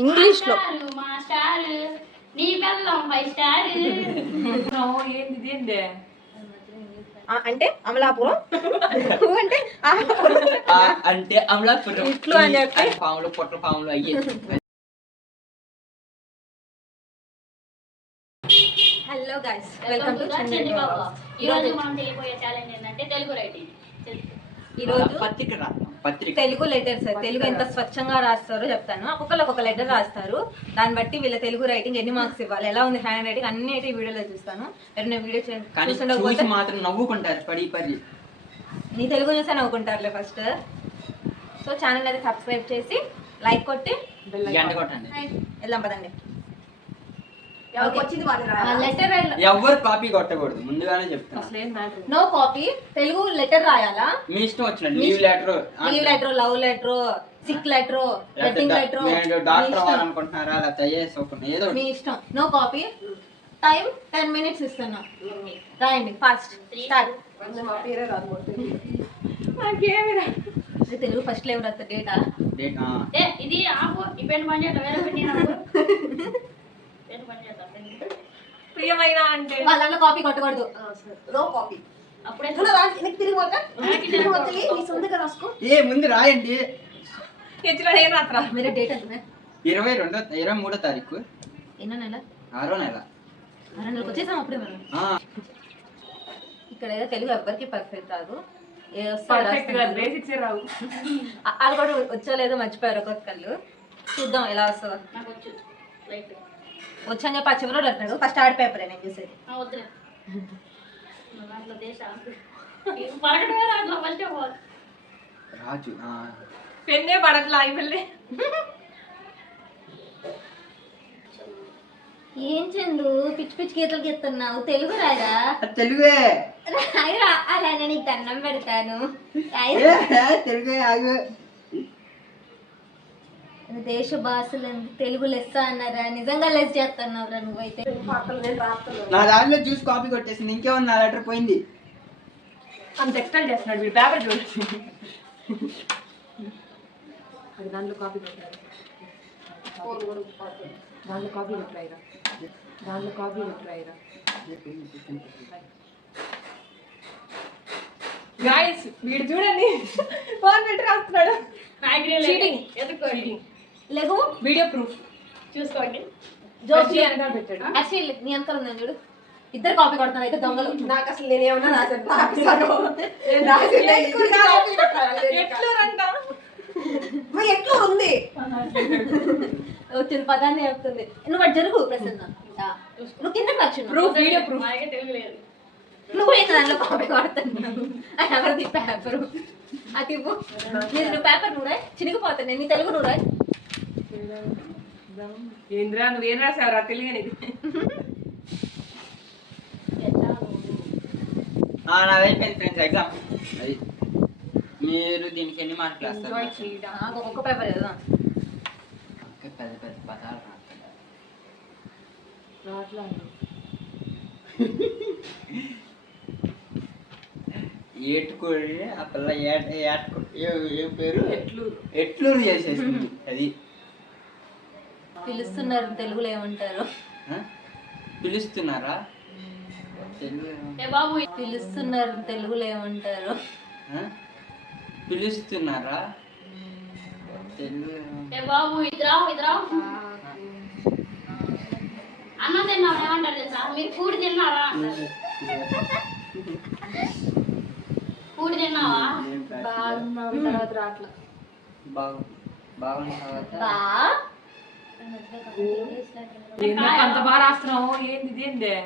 English లో మా star నీ పిల్లం 5 స్టార్ ఏంది అంటే అమలాపురం అంటే అంటే అమలాపురం ఇట్లు అని చెప్పి పాములు పొట్ల పాములు అయ్యే. Hello guys welcome welcome to to Chandi Baba. ఈ రోజు మనం చేయబోయే ఛాలెంజ్ ఏంటంటే తెలుగు రైటింగ్. ఈ రోజు పత్రిక రాత్రం పత్రిక తెలుగు లెటర్స్ తెలుగు ఎంత స్వచ్ఛంగా రాస్తారో చెప్తాను. ఒక్కొక్కరు ఒక్కొక్క లెటర్ రాస్తారు. దాన్ని బట్టి వీళ్ళ తెలుగు రైటింగ్ ఎన్ని మార్క్స్ ఇవ్వాలి, ఎలా ఉంది హ్యాండ్ రైటింగ్ అన్ని అయితే ఈ వీడియోలో చూస్తాను. ఎవరైనా వీడియో కానీ చూస్తుండకపోతే చూసి మాత్రం నవ్వుకుంటారు పడి పడి. నీ తెలుగు చూసే నవ్వుకుంటారులే ఫస్ట్. సో ఛానల్ అయితే సబ్స్క్రైబ్ చేసి లైక్ కొట్టి గంట కొట్టండి. వెళ్దాం పదండి. లెటర్ ఎవరు కాపీ కొట్టకూడదు ముందుగానే చెప్తాను. అసలు ఏం matter no copy. Telugu letter రాయాలా? మీ ఇష్టం వచ్చినట్టు leave letter love letter, sick letter, wedding letter doctor అవ్వాలనుకుంటున్నారా లేకపోతే ఐఏఎస్ అనుకుంటున్నారా ఏదో మీ ఇష్టం. No copy. టైం 10 minutes ఇస్తున్నా. రాయండి ఫాస్ట్. స్టార్ట్. తెలుగు ఫస్ట్ లేవు రాస్తా డేటా. ఇది ఆపు. ఈ పెన్ పని చేస్తా వేరే పెన్ పెన్ పని చేస్తా. ప్రియమైన అంటే వాళ్ళ కాపీ కొట్టకూడదు. No copy. అప్పుడే ఏ ముందు రాయండి. ఏం రాత్రా మీరు డేట్ ఎంత? 23వ తారీఖు ఎన్నో నెల? 6వ నెల. 6 నెలలకు వచ్చేసాం అప్పుడే మనం. ఇక్కడ ఏదో తెలుగు ఎవ్వరికి పర్ఫెక్ట్ రాదు. పర్ఫెక్ట్ గా బేసిక్స్ రావు. అది కూడా వచ్చో లేదో మర్చిపోయారు ఒక్కొక్కళ్ళు. చూద్దాం ఎలా వస్తుందో. నాకు వచ్చు లైట్ వచ్చని చెప్పి చివరిలో అంటాడు. ఫస్ట్ ఆర్ట్ పేపర్ నేను చూసేది. వద్దులే దాంట్లో దేశ పడకమే రాట్లా ఫస్ట్ ఆఫ్ ఆల్. రాజు పెన్నే పడట్లా అయిపోలే. ఏం చందు పిచ్చి పిచ్చి గీతలు గీస్తున్నావు? తెలుగు రాయరా? తెలుగే రాయరా? అలా నీకు దండం పెడతాను. తెలుగే ఆగు. దేశ భాషలు తెలుగు లెస్స అన్నారా? నిజంగా లెస్ చేస్తున్నావురా నువ్వైతే. నా దాంట్లో చూసి కాపీ కొట్టేసింది. ఇంకేమన్నా నా లెటర్ పోయింది. అంత ఎక్స్టెండ్ చేస్తున్నాడు మీరు. పేపర్ చూడండి. అది దాంట్లో కాపీ పెట్టారు. దాంట్లో కాపీ పెట్టాయిరా. దాంట్లో కాపీ పెట్టాయిరా. గాయస్ వీడు చూడండి ఫోన్ పెట్టి రాస్తున్నాడు. చీటింగ్. ఎదుకోండి లేవు వీడియో ప్రూఫ్ చూసుకోండి. జోషి వెనకాల పెట్టాడు. యాక్చువల్లీ నీ అంకల్ ఉందని చూడు. ఇద్దరు కాపీ కొడతాను అయితే దొంగలు. నాకు అసలు నేనేమన్నా ఎట్లా ఉంది వచ్చింది పదాన్ని చెప్తుంది. నువ్వు అటు జరుగు ప్రసన్న. నువ్వు కింద వచ్చి ప్రూఫ్ వీడియో ప్రూఫ్. మాకే తెలుగు లేదు. నువ్వు ఏంటి దాంట్లో కాపీ కొడుతున్నావు? ఎవరిది పేపరు? అది ఇవ్వు. నువ్వు పేపర్ నువ్వు రాయి. చినిగిపోతాను. నీ తెలుగు నువ్వు రాయి. ఏంద్రా నువ్వేం రాసావురా తెలియనిది. నాది అయిపోయింది ఫ్రెండ్స్ ఎగ్జామ్. అది మీరు దీనికి ఎన్ని మార్కులు వేస్తారు? నాకు ఒక్కొక్క పేపర్ కదా. పెద్ద పెద్ద పదాలు ఏటుకోడి ఆ పిల్ల ఏం పేరు ఎట్లూరు చేసేసింది. అది పిలుస్తున్నారు తెలుగులో ఏమంటారు? పిలుస్తున్నారా? ఏ బాబు పిలుస్తున్నారు తెలుగులో ఏమంటారు? పిలుస్తున్నారా? ఏ బాబు ఇద్దరా అన్నం తిన్నాం ఏమంటారు తెలుసా? మీరు కూడి తిన్నారా? కూడి తిన్నావా? తర్వాత రాట్లా బాగుంది తర్వాత అంత బాగా రాస్తున్నావు. ఏంది ఏందే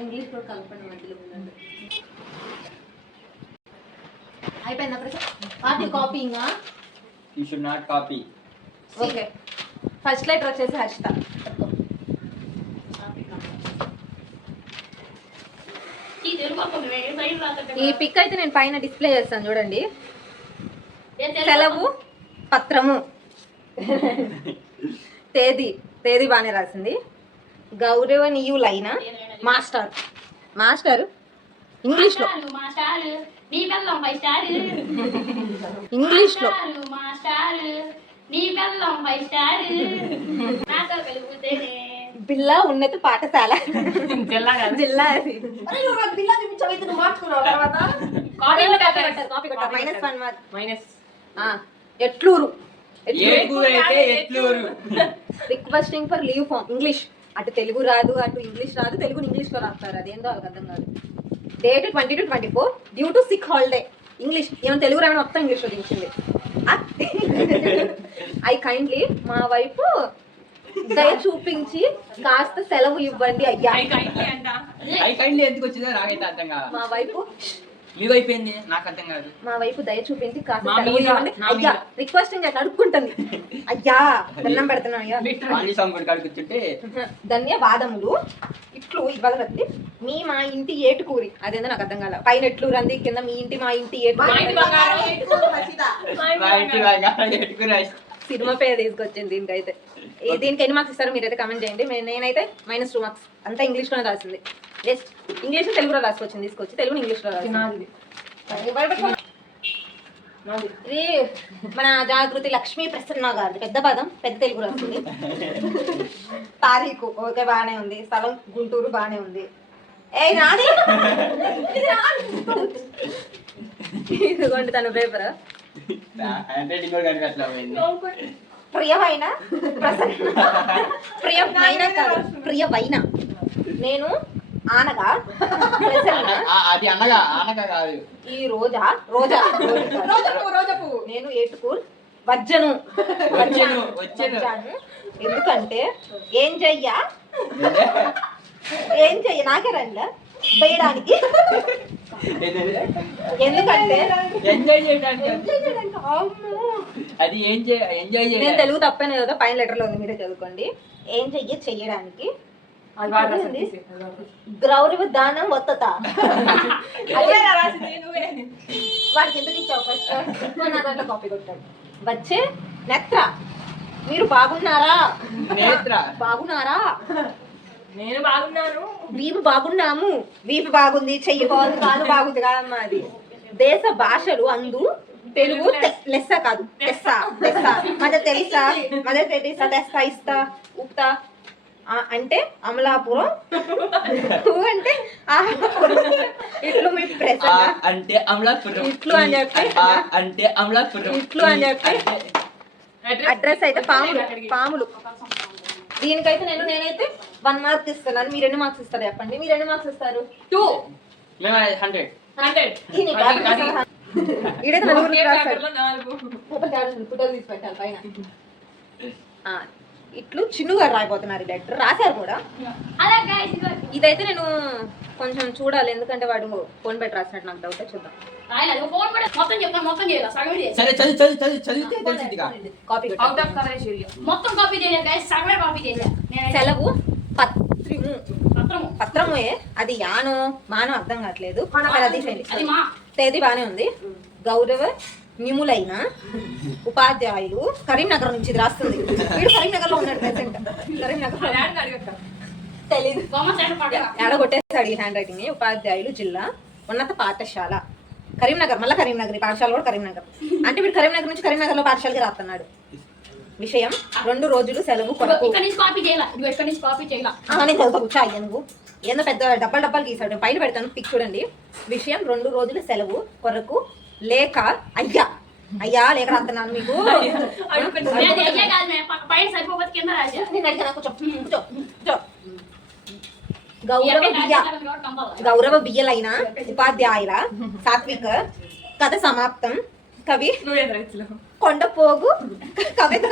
ఇంగ్లీష్ కూడా కలపండి మధ్యలో ఉన్నది. అయిపోయిందా ప్రశ్న? వాటి copying? You should not copy. Okay. First letter వచ్చేసి హర్షిత. ఈ పిక్ అయితే నేను పైన డిస్ప్లే చేస్తాను చూడండి. సెలవు పత్రము. తేదీ బాగానే రాసింది. గౌరవనీయులైన మాస్టర్ ఇంగ్లీష్ లో నీ పిల్లం 5 స్టార్ ఇంగ్లీష్ లో మా స్టార్ నీ పిల్లం 5 స్టార్ నాతో కలిపితేనే బిల్లా ఉన్నత పాఠశాల జిల్లా అది అరే నువ్వు నాకు బిల్లా చూపించవైతే నువ్వు మార్చుకున్నావు తర్వాత -1 మార్క్ ఎట్లూరు requesting for leave form English అటు తెలుగు రాదు అటు ఇంగ్లీష్ రాదు తెలుగు ఇంగ్లీష్ లో రాస్తారు అదేందో వాళ్ళకి అర్థం కాదు date 20 to 24 due to sick holiday English ఏమైనా తెలుగు రావడం మొత్తం ఇంగ్లీష్ లో దించింది ఐ కైండ్లీ మా వైపు దయ చూపించి కాస్త సెలవు ఇవ్వండి అయ్యా ఐ కైండ్లీ ఎందుకు వచ్చిందో నాకైతే అర్థం కాదు. మా వైపు మీ వైపు ఏంది నాకు అర్థం కాదు. మా వైపు దయ చూపించి కాస్త సెలవు ఇవ్వండి అయ్యా రిక్వెస్టింగ్ అట్లా అడుక్కుంటుంది అయ్యా దండం పెడుతున్నా అయ్యా పాండి సాంగ్ కూడా కాడు కూర్చుంటే ధన్యవాదములు ఇట్లు ఇవ్వగలది మీ మా ఇంటి ఏటుకూరి అదేందో నాకు అర్థం కాల పైన ఎట్లూరు అంది కింద మీ ఇంటి మా ఇంటి సినిమా పేరు తీసుకొచ్చింది దీనికైతే దీనికి ఎన్ని మార్క్స్ ఇస్తారో మీరైతే కమెంట్ చేయండి నేనైతే -2 మార్క్స్ అంతా ఇంగ్లీష్ లోనే రాసింది జస్ట్ ఇంగ్లీష్ తెలుగులో రాసుకొచ్చింది తీసుకొచ్చి తెలుగు ఇంగ్లీష్ లో రాసింది ఇది మన జాగృతి లక్ష్మీ ప్రసన్న గారు పెద్ద పదం పెద్ద తెలుగు రాస్తుంది తారీఖు ఓకే బాగానే ఉంది స్థలం గుంటూరు బాగానే ఉంది ఇదిగోండి తన పేపర్ ప్రియమైన ప్రసన్న ప్రియమైన కాదు ప్రియమైన నేను ఆనగా ప్రసన్న అది అనగా ఆనగా కాదు ఈ రోజా నేను ఏటుకూర్ వచ్చను ఎందుకంటే ఏం చెయ్య నాకే రండి వేయడానికి ఎందుకంటే ఎంజాయ్ చేయడానికి అది ఎంజాయ్ నేను తెలుగు తప్పనే కదా పైన లెటర్ లో ఉంది మీరే చదువుకోండి ఏం చెయ్యడానికి గౌరవ దానం వత్తత వాడికి ఎందుకు ఇచ్చావు ఫస్ట్ నా దాంట్లో కాపీ కొట్టాడు వచ్చే నేత్ర మీరు బాగున్నారా నేత్ర బాగున్నారా నేను బాగున్నాను వీపు బాగున్నాము వీపు బాగుంది చెయ్యి బాగుంది కాలు బాగుంది కాదమ్మా అది దేశ భాషలు అందు తెలుగు లెస్స కాదు తెస్సా మదర్ తెరీసా తెస్తా ఇస్తా ఉప్తా అంటే అమలాపురం అంటే ఇట్లు మీ ప్రెసెంట్ అంటే అమలాపురం ఇట్లు అని చెప్పి అంటే అమలాపురం ఇట్లు అని చెప్పి అడ్రస్ అయితే పాములు దీనికైతే నేనైతే 1 మార్క్ ఇస్తున్నాను మీరు ఎన్ని మార్క్స్ ఇస్తారు చెప్పండి మీరు ఎన్ని మార్క్స్ ఇస్తారు 2 మేము 100 ఈడైతే నలుగురు రాస్తాడు 4 ఫోటోలు తీసి పెట్టాలి పైన ఇట్లు చిన్నుగా రాయిపోతున్నారు లెటర్ రాశారు కూడా అలా గైస్ ఇదైతే నేను కొంచెం చూడాలి ఎందుకంటే వాడు ఫోన్ పెట్టి రాసినట్టు నాకు డౌట్ చూద్దాం రాయలేదు ఫోన్ కూడా మొత్తం చేయాలి సగం చేయాలి సరే చదివితే తెలిసిందిగా copy out of coverage area మొత్తం కాపీ చేయలేదు గైస్ సగమే కాపీ చేయాలి నేను సెలవు పత్రము పత్రమే అది యానో మానో అర్థం కావట్లేదు అది మా తేదీ బానే ఉంది గౌరవ నిములైన ఉపాధ్యాయులు కరీంనగర్ నుంచి ఇది రాస్తుంది వీడు కరీంనగర్ లో ఉన్నాడు ప్రెసెంట్ కరీంనగర్ తెలీదు ఏడ కొట్టేస్తాడు ఈ హ్యాండ్ రైటింగ్ ఉపాధ్యాయులు జిల్లా ఉన్నత పాఠశాల కరీంనగర్ మళ్ళీ కరీంనగర్ ఈ పాఠశాల కూడా కరీంనగర్ అంటే వీడు కరీంనగర్ నుంచి కరీంనగర్ లో పాఠశాలకి రాస్తున్నాడు విషయం 2 రోజులు సెలవు కొరకు నేను చదువుతా కూర్చో అయ్యా నువ్వు ఏదో పెద్ద డబ్బాలు గీసాడు పైన పెడతాను పిక్ చూడండి విషయం 2 రోజులు సెలవు కొరకు లేక అయ్యా లేక రాస్తున్నాను మీకు నేను అడిగినా కూర్చో గౌరవ బియ్యలైన ఉపాధ్యాయుల సాత్విక కథ సమాప్తం కవి కొండపోగు కవిత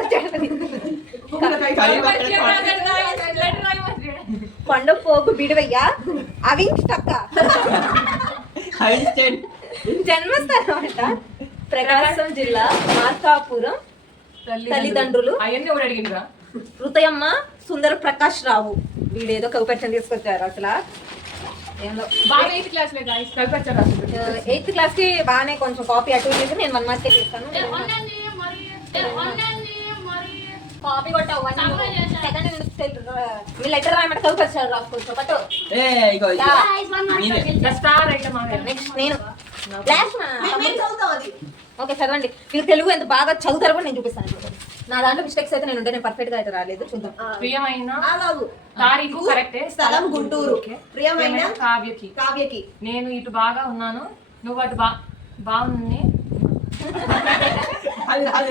కొండపోగు బిడవయ్య అవించక్క జన్మస్థలం అంట ప్రకాశం జిల్లా మార్కాపురం తల్లిదండ్రులు హృదయమ్మ సుందర ప్రకాష్ రావు వీడేదో కవిపరిచయం తీసుకొచ్చారు అసలు ఏందో బాగా 8th క్లాస్ లో గైస్ కల్పచ్చర్ రాస్తుంది 8th క్లాస్ కి బాగానే కొంచెం కాపీ అటు ఇటు నేను 1 మార్కే తీస్తాను కాపీ కొట్టావు సెకండ్ మీ లెటర్ రాయమంటే కవిపరిచయం రాసుకోవచ్చు but A ego the star item next నేను Flash నా ఓకే చదవండి. మీరు తెలుగు ఎంత బాగా చదువుతారో కూడా నేను చూపిస్తాను. నా దాంట్లో మిస్టేక్స్ అయితే నేను పర్ఫెక్ట్ గా అయితే రాలేదు. చూద్దాం. ప్రియమైన తారీఖు కరెక్టే, స్థలం గుంటూరు. ప్రియమైన కావ్యకి నేను ఇటు బాగా ఉన్నాను, నువ్వు అటు బాగుంది.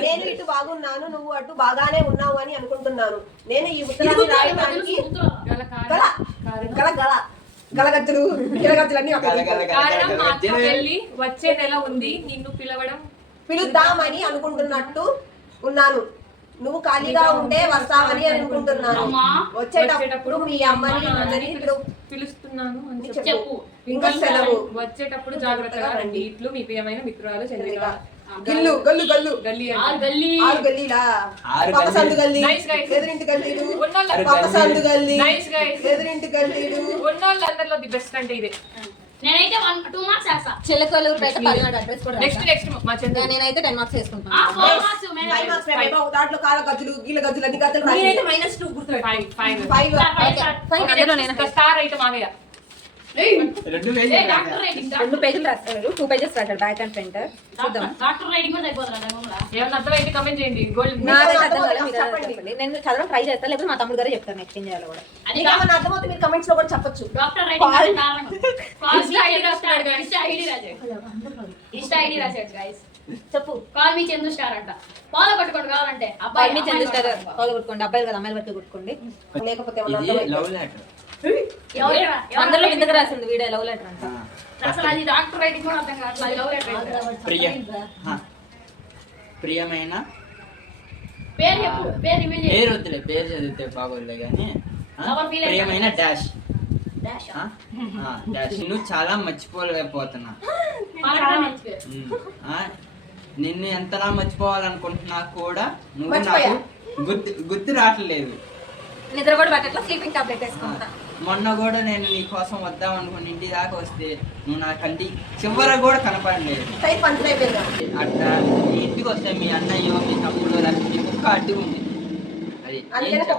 నేను ఇటు బాగున్నాను, నువ్వు అటు బాగానే ఉన్నావు అని అనుకుంటున్నాను. నేను ఈ ఉత్తరాన్ని రాయడానికి గలగజ్జలు గిలగజ్జలన్నీ కారణం మా అక్క పెళ్లి వచ్చే నెల ఉంది, నిన్ను పిలుద్దామని అనుకుంటున్నట్టు ఉన్నాను. నువ్వు ఖాళీగా ఉంటే వస్తావని అనుకుంటున్నాను. వచ్చేటప్పుడు మీ అమ్మని అందరినీ పిలుస్తున్నాను అని చెప్పు. ఇంకా సెలవు. వచ్చేటప్పుడు జాగ్రత్తగా రండి. ఇట్లు మీ ప్రియమైన మిత్రురాలు చంద్రిక. గల్లు గల్లు గల్లు గల్లీ ఆరు గల్లీలా పక్క సందు గల్లీ ఎదురింటి గల్లీలు పక్క సందు గల్లీ ఎదురింటి గల్లీలు ఉన్నోళ్ళందరిలో ది బెస్ట్ అంటే ఇదే. నేనైతే 2 మార్క్స్ వేస్తా. చిలకలూరు పేట పల్నాడు అడ్రస్ కూడా నెక్స్ట్ మా చంద్ర నేనైతే 10 మార్క్స్ వేసుకుంటాను. 4 మార్క్స్ దాంట్లో కాల గజ్జలు గీల గజ్జలు అన్ని గజ్జలు నేనైతే -2 గుర్తు 5 అందులో నేను స్టార్ ఐటమ్ ఆగయా. 2 పేజీలు రాస్తాడు. 2 పేజెస్ రాశాడు బ్యాక్ అండ్ ఫ్రంట్. చూద్దాం. డాక్టర్ రైటింగ్ కూడా అయిపోతుందా గోంగళ? ఏమన్నా అర్థమైతే కమెంట్ చేయండి. గోల్డ్ నాకైతే అర్థం కాలేదు, మీరు చెప్పండి. నేను చదవడం ట్రై చేస్తాను, లేకపోతే మా తమ్ముడు గారే చెప్తాను ఎక్స్ప్లెయిన్ చేయాలి కూడా. అది ఏమన్నా అర్థమవుతుంది మీరు కమెంట్స్ లో కూడా చెప్పొచ్చు. డాక్టర్ రైటింగ్ కారణం. ఇన్స్టా ఐడి రాస్తాడు. ఇన్స్టా ఐడి రాశాడు గైస్. చెప్పు. కాల్ మీ చందు స్టార్ అంట. ఫాలో కొట్టుకోండి కావాలంటే. అబ్బాయి మీ చంద్ర స్టార్ ఫాలో కొట్టుకోండి. అబ్బాయిలు కదా అమ్మాయిలు బట్టి కొట్టుకోండి. లేకపోతే ఏమన్నా ఇది అర్థమైతే లవ్ లెటర్. అందరిలో ఎందుకు రాసింది వీడియో లవ్ లెటర్ అంట. అసలు అది డాక్టర్ రైటింగ్ కూడా అర్థం కావట్లేదు. అది లవ్ లెటర్. ప్రియమైన పేరు చెప్పు. పేరు రివీల్ చేయి. పేరు వద్దులే, పేరు చదివితే బాగోదులే కానీ ప్రియమైన డాష్ డాష్ డాష్ నువ్వు చాలా మర్చిపోలేకపోతున్నా. నిన్ను ఎంతలా మర్చిపోవాలనుకుంటున్నా కూడా నువ్వు నాకు గుర్తు రావట్లేదు. నిద్ర కూడా పట్టట్లా, స్లీపింగ్ టాబ్లెట్ వేసుకుంటా. మొన్న కూడా నేను నీ కోసం వద్దాం అనుకుని ఇంటి దాకా వస్తే నువ్వు నా కంటి చివర కూడా కనపడలేదు. అట్లా నీ ఇంటికి వస్తే మీ అన్నయ్య మీ తమ్ముడు మీ కుక్క అడ్డు ఉంది. అది గేట్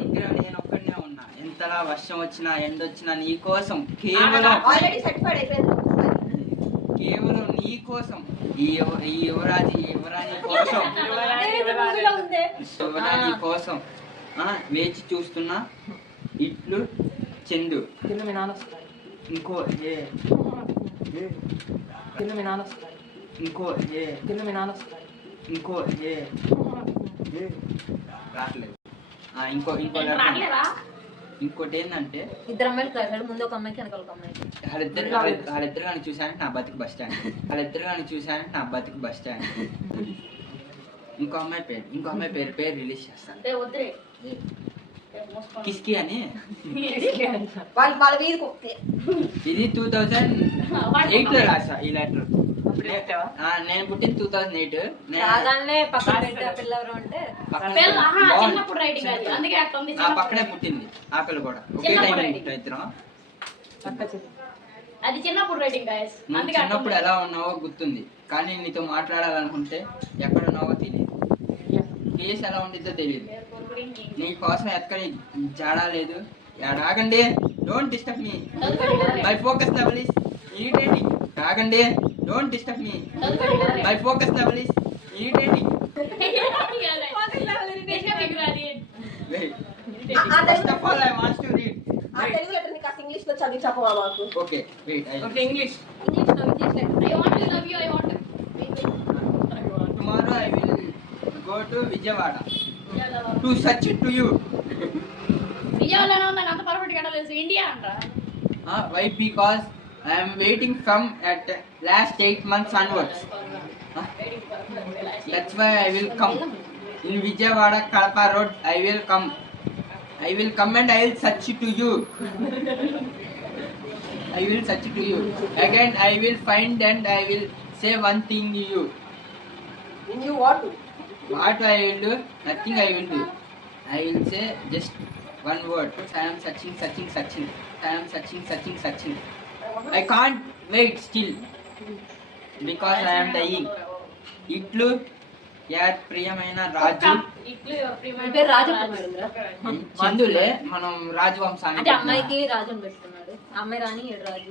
దగ్గర నేను ఒక్కడనే ఉన్నా. ఎంతలా వర్షం వచ్చినా ఎండ వచ్చినా నీ కోసం కేవలం నీ కోసం ఈ యువరాణి కోసం వేచి చూస్తున్నా. ఇట్లు చందు. ఇంకో రావట్లేదు. ఇంకోటి ఏంటంటే ఇద్దరు అమ్మాయిలు కలిసాడు. ముందు ఒక అమ్మాయికి వెనకాల ఒక అమ్మాయికి. వాళ్ళిద్దరు కానీ చూసానంటే నా బతుకు బస్ స్టాండ్. ఇంకో అమ్మాయి పేరు రిలీజ్ చేస్తాను. కిస్కి అని. ఇది 2008 లో రాసా ఈ లెటర్. నేను పుట్టింది 2008. పక్కనే పుట్టింది ఆ పిల్ల కూడా. ఒకే టైం ఇద్దరం. అది చిన్నప్పుడు రైటింగ్ గైస్. నువ్వు చిన్నప్పుడు ఎలా ఉన్నావో గుర్తుంది, కానీ నీతో మాట్లాడాలనుకుంటే ఎక్కడ ఉన్నావో తెలియదు. కేసు ఎలా ఉండిద్దో తెలియదు. నీ కోసం ఎక్కడ జాడా లేదు. ఆగండి, don't disturb me. My focus level is irritating. ఆగండి, don't disturb me. My focus level is irritating. First of all, I want to read. Telugu letter నీకు ఇంగ్లీష్ లో చదివి చెప్పవా మాకు? Okay, wait. English. I want to love you. I want to. Tomorrow I will go to Vijayawada to search to you. విజయవాడలో ఉందని అంత perfect గా తెలుసు. ఇండియా అంటారా? Why? Because I am waiting from at last 8 months onwards. That's why I will come. In Vijayawada, Kadapa Road, I will come and I will search to you. I will search to you. Again, I will find and I will say one thing to you. In you what? What I will do? Nothing I will do. I will say just one word. I am searching. I am searching. I can't wait still because I am dying. Itlu యార్ ప్రియమైన రాజు. పేరు రాజు చందులే మనం రాజవంశానికి. అంటే అమ్మాయికి రాజు అని పెట్టుకున్నాడు. అమ్మాయి రాని ఏడు రాజు.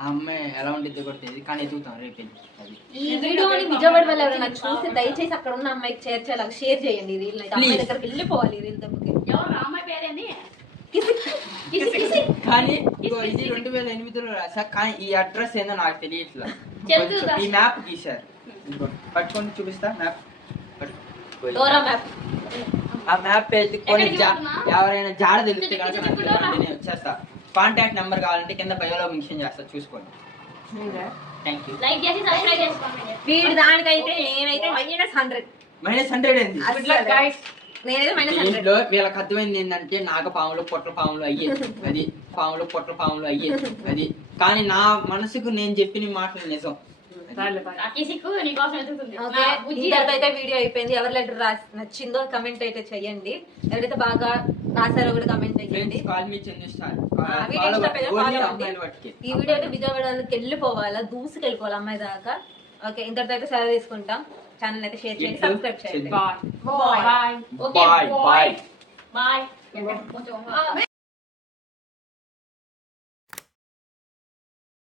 ఆ అమ్మాయి ఎలా ఉండిద్దో కూడా తెలియదు కానీ ఎదుగుతాం రేపు అది. ఈ వీడియోని విజయవాడ వాళ్ళు ఎవరైనా చూసి దయచేసి అక్కడ ఉన్న అమ్మాయికి చేర్చేలాగా షేర్ చేయండి. ఈ రీల్ అయితే అమ్మాయి దగ్గరికి వెళ్ళిపోవాలి. ఈ రీల్ తప్పకి ఎవరు అమ్మాయి పేరేంది? కానీ ఇగో ఇది 2008లో రాసా కానీ ఈ అడ్రస్ ఏందో నాకు తెలియట్లా. చెప్తూ కొంచెం ఈ మ్యాప్ గీశారు. ఇదిగో పట్టుకొని చూపిస్తా మ్యాప్. Dora map. ఆ మ్యాప్ పెట్టుకొని ఎక్కడికి వెళ్తున్నా? ఎవరైనా జాడ తెలిస్తే చెట్టు కనుక చెట్టు నాకు డోరా. నేను వచ్చేస్తా. కాంటాక్ట్ నెంబర్ కావాలంటే కింద బయోలో మెన్షన్ చేస్తా చూసుకోండి. Thank you. లైక్ చేసి సబ్స్క్రైబ్ చేసుకోండి. వీడి దానికైతే నేనైతే -100. -100 ఏంది? Good luck guys. నేనైతే -100. దీంట్లో వీళ్ళకి అర్థమైంది ఏంటంటే నాగపాములు పొట్ల పాములు అయ్యేది అది పాములు పొట్ల పాములు అయ్యేది అది కానీ నా మనసుకు నేను చెప్పిన మాటలు నిజం. ఆ కిసిక్కు నీకోసం ఎదుగుతుంది. ఓకే, ఇంతటితో అయితే వీడియో అయిపోయింది. ఎవరి లెటర్ నచ్చిందో కమెంట్ అయితే చెయ్యండి. ఎవరైతే బాగా రాసారో కూడా కమెంట్ చేయండి. Call me Chandu star. Video ఇష్టపడితే follow అవ్వండి. అమ్మాయిలు పట్టుకే. ఈ వీడియో అయితే విజయవాడకి వెళ్ళిపోవాలా, దూసుకెళ్ళిపోవాలి అమ్మాయి దాకా. ఓకే, ఇంతటితో అయితే సెలవు తీసుకుంటాం. ఛానల్ అయితే షేర్ చేయండి, సబ్స్క్రైబ్ చేయండి. Bye bye. Okay Bye, bye. Bye. కొంచెం